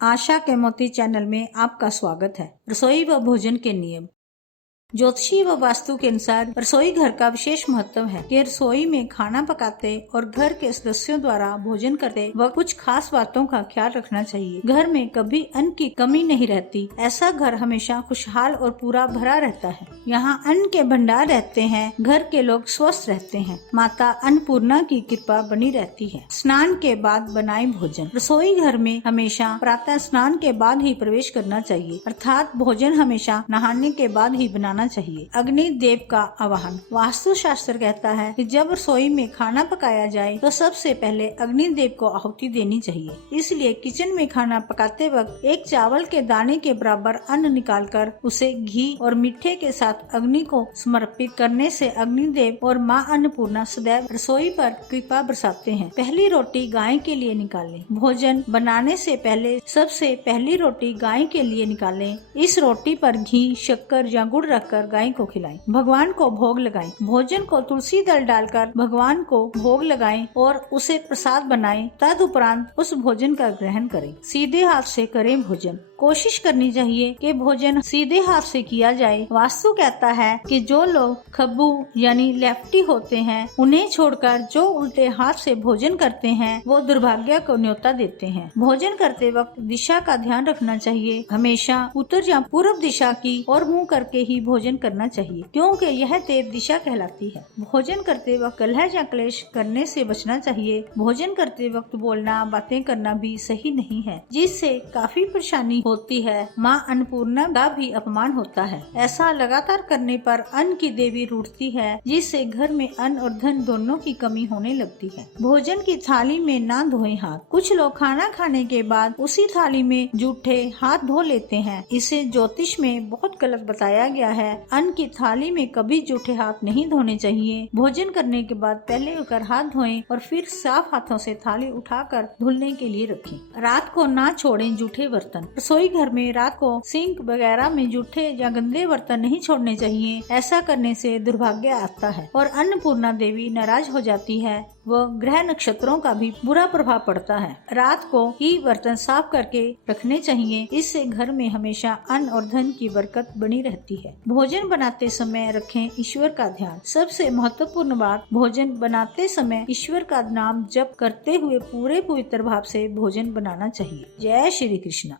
आशा के मोती चैनल में आपका स्वागत है। रसोई व भोजन के नियम। ज्योतिषी व वास्तु के अनुसार रसोई घर का विशेष महत्व है कि रसोई में खाना पकाते और घर के सदस्यों द्वारा भोजन करते वक्त कुछ खास बातों का ख्याल रखना चाहिए। घर में कभी अन्न की कमी नहीं रहती। ऐसा घर हमेशा खुशहाल और पूरा भरा रहता है। यहाँ अन्न के भंडार रहते हैं। घर के लोग स्वस्थ रहते हैं। माता अन्नपूर्णा की कृपा बनी रहती है। स्नान के बाद बनाए भोजन। रसोई घर में हमेशा प्रातः स्नान के बाद ही प्रवेश करना चाहिए, अर्थात भोजन हमेशा नहाने के बाद ही बनाना चाहिए। अग्नि देव का आवाहन। वास्तु शास्त्र कहता है कि जब रसोई में खाना पकाया जाए तो सबसे पहले अग्नि देव को आहुति देनी चाहिए। इसलिए किचन में खाना पकाते वक्त एक चावल के दाने के बराबर अन्न निकालकर उसे घी और मीठे के साथ अग्नि को समर्पित करने से अग्नि देव और माँ अन्नपूर्णा सदैव रसोई पर कृपा बरसाते हैं। पहली रोटी गाय के लिए निकालें। भोजन बनाने से पहले सबसे पहली रोटी गाय के लिए निकालें। इस रोटी पर घी, शक्कर या गुड़ रखकर गाय को खिलाएं। भगवान को भोग लगाएं। भोजन को तुलसी दल डालकर भगवान को भोग लगाएं और उसे प्रसाद बनाएं। तदुपरांत उस भोजन का ग्रहण करें। सीधे हाथ से करें भोजन। कोशिश करनी चाहिए कि भोजन सीधे हाथ से किया जाए। वास्तु कहता है कि जो लोग खब्बू यानी लेफ्टी होते हैं, उन्हें छोड़कर जो उल्टे हाथ से भोजन करते हैं वो दुर्भाग्य को न्योता देते हैं। भोजन करते वक्त दिशा का ध्यान रखना चाहिए। हमेशा उत्तर या पूर्व दिशा की और मुंह करके ही भोजन करना चाहिए, क्योंकि यह देव दिशा कहलाती है। भोजन करते वक्त कलह या क्लेश करने से बचना चाहिए। भोजन करते वक्त बोलना, बातें करना भी सही नहीं है, जिससे काफी परेशानी होती है। माँ अन्नपूर्णा का भी अपमान होता है। ऐसा लगातार करने पर अन्न की देवी रूठती है, जिससे घर में अन्न और धन दोनों की कमी होने लगती है। भोजन की थाली में ना धोएं हाथ। कुछ लोग खाना खाने के बाद उसी थाली में जूठे हाथ धो लेते हैं। इसे ज्योतिष में बहुत गलत बताया गया है। अन्न की थाली में कभी जूठे हाथ नहीं धोने चाहिए। भोजन करने के बाद पहले उठकर हाथ धोएं और फिर साफ हाथों से थाली उठाकर धुलने के लिए रखें। रात को ना छोड़ें जूठे बर्तन। रसोई घर में रात को सिंक वगैरह में जूठे या गंदे बर्तन नहीं छोड़ने चाहिए। ऐसा करने से दुर्भाग्य आता है और अन्नपूर्णा देवी नाराज हो जाती है। व ग्रह नक्षत्रों का भी बुरा प्रभाव पड़ता है। रात को ही बर्तन साफ करके रखने चाहिए। इससे घर में हमेशा अन्न और धन की बरकत बनी रहती है। भोजन बनाते समय रखें ईश्वर का ध्यान। सबसे महत्वपूर्ण बात, भोजन बनाते समय ईश्वर का नाम जप करते हुए पूरे पवित्र भाव से भोजन बनाना चाहिए। जय श्री कृष्ण।